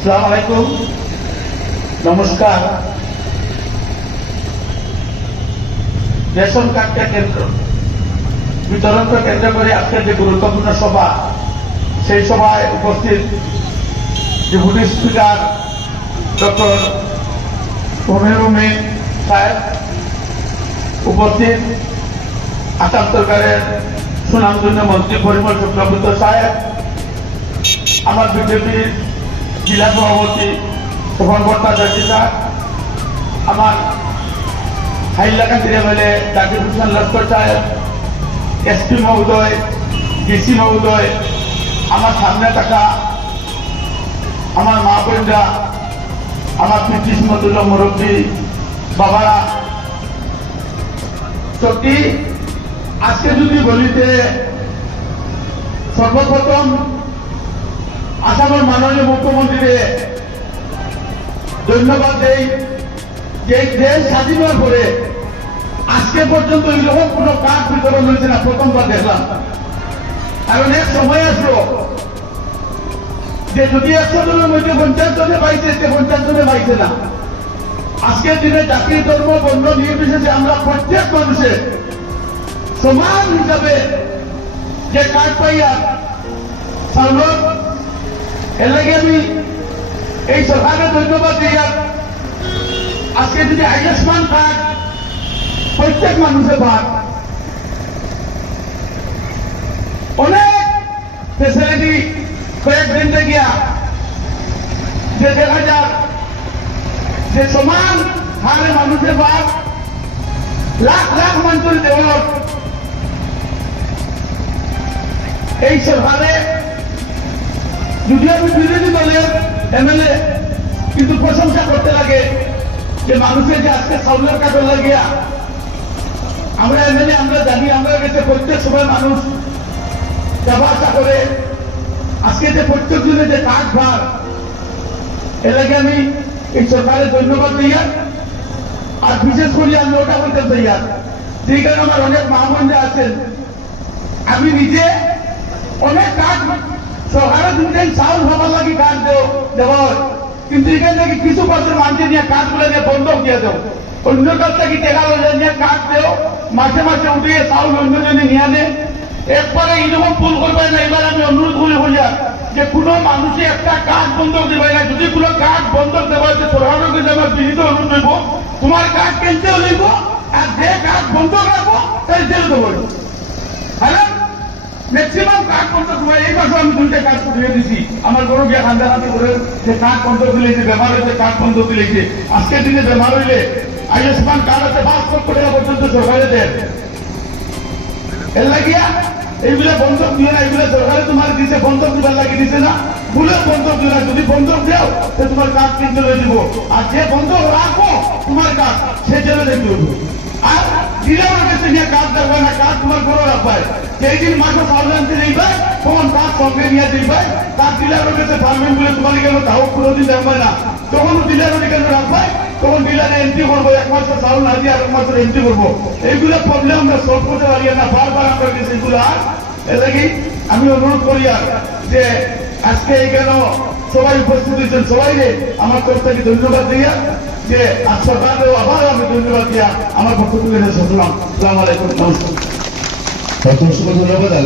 আসসালামু আলাইকুম, নমস্কার। রেশন কার্ডটা কেন্দ্র বিতরণকে কেন্দ্র করে আজকের যে গুরুত্বপূর্ণ সভা, সেই সভায় উপস্থিত ডেপুটি স্পিকার ডক্টর মমিনুর সাহেব, উপস্থিত আসাম সরকারের সুনামধন্য মন্ত্রী পরিমল শুক্লবৈদ্য সাহেব, আমার বিজেপির জেলা সভাপতি শোভন ভট্টাচার্য সাহেব, আমার হাইলাকান্দির এমএলএ জাকির হোসেন লস্কর সাহেব, এসপি মহোদয়, ডিসি মহোদয়, আমার সামনে থাকা আমার মা বোনরা, আমার পিতৃসমতুল্য মুরব্বী বাবারা, সত্যি আজকে যদি বলিতে সর্বপ্রথম আসামের মাননীয় মুখ্যমন্ত্রীকে ধন্যবাদ দেই যে দেশ স্বাধীন হওয়ার পরে আজকে পর্যন্ত এইরকম কোন কার্ড বিতরণ হয়েছে না, প্রথমবার দেখলাম। কারণ এক সময় আসলো যে যদি 100 জনের মধ্যে 50 জনে পাইছে, 50 জনে পাইছে না। আজকের দিনে জাতি ধর্ম বর্ণ নির্বিশেষে আমরা প্রত্যেক মানুষের সমান হিসাবে যে কার্ড পাইয়া চাউল, এর লাগে আমি এই সরকারকে ধন্যবাদ দিয়া আজকে যদি আয়ুষ্মান কার্ড প্রত্যেক মানুষের ভাগ অনেক ফেসিলিটি কয়েকদিন গিয়া যে দেখা যাক যে সমান হারে মানুষের ভাগ লাখ লাখ মানুষের দেওয়ার এই সরকারে যদি আমি বিরোধী দলের এমএলএ কিন্তু প্রশংসা করতে লাগে যে মানুষের যে আজকে চাউলের কাজে লাগিয়া আমরা এমএলএ আমরা জানি, আমরা গেছে প্রত্যেক সময় মানুষ যাওয়া আসা করে। আজকে যে প্রত্যেক দিনে যে কাজ ভার, এর লাগে আমি এই সরকারের ধন্যবাদ দিয়া, আর বিশেষ করে আমি ওটা বলতে চাই যে কারণে আমার অনেক মা বোনরা আছেন, আমি নিজে অনেক কাজ সরকারের দিন চাউল হবার লাগে কাজ দেওয়ার, কিন্তু এখান থেকে কিছু বছর মানুষের নিয়ে কাজগুলো নিয়ে বন্ধক দিয়ে দেও, অন্য কাছ থেকে টেকা নিয়ে কাজ দেও, মাসে মাসে উঠিয়ে চাউল অন্যজনে নিয়ে আনে। একবারে এইরকম ভুল করবে না। এবার আমি অনুরোধ করে বলিয়া যে কোনো মানুষে একটা কাজ বন্ধক দেবে না। যদি কোনো কাজ বন্ধক দেওয়া হচ্ছে সরকারের কাছে আমার বিনীত অনুরোধ হইব, তোমার কাজ কেনতেও লইব, আর যে কাজ বন্ধক রাখবো তাই জেল দেবো। হ্যাঁ, ম্যাক্সিমাম কাজ বন্ধক দেবো। এই মাসে আমি 2টা কাজ করে দিচ্ছি, আমার গরু গিয়া খান্দাখান্দি করে যে কাজ বন্ধক দিলেছে, বেমার হয়েছে কাজ বন্ধক দিলেছে। আজকের দিনে বেমার হইলে আয়ুষ্মান কার্ড আছে 5 লক্ষ টাকা পর্যন্ত সরকারে দেন। এর লাগিয়া এইগুলো বন্ধক দিও না, এইগুলো সরকারে তোমার দিছে, বন্ধক দিবার লাগে দিছে না, ভুলে বন্ধক দিও না। যদি বন্ধক দেও তো তোমার কাজ কিনতে হয়ে দিব, আর যে বন্ধক রাখো তোমার কাজ সে জেলে দেখতে হইব। আর ডিলারের কাছে নিয়ে কাজ দেখবে না, কাজ তোমার বড় রাখবে। যেই দিন মাসে চাউল আনতে যাইবে তখন কাজ সঙ্গে নিয়ে যাইবে, তার ডিলারের কাছে পারবেন বলে তোমার কেন তাও কোনোদিন দেখবে না, তখনও ডিলারের কেন রাখবে, তখন ডিলারে এন্ট্রি করবো, 1 মাসের চাউল না দিয়ে 1 মাসের এন্ট্রি করবো। এইগুলো প্রবলেম আমরা সলভ করতে পারি না, বারবার আমরা গেছি এগুলো। আর এর লাগে আমি অনুরোধ করি যে আজকে এখানে সবাই উপস্থিত হয়েছেন, সবাইকে আমার তরফ থেকে ধন্যবাদ দিয়া যে সরকারেও আবার আমি ধন্যবাদ দিয়া আমার পক্ষ থেকে শুনলাম। আসসালামু আলাইকুম, নমস্কার। ধন্যবাদ।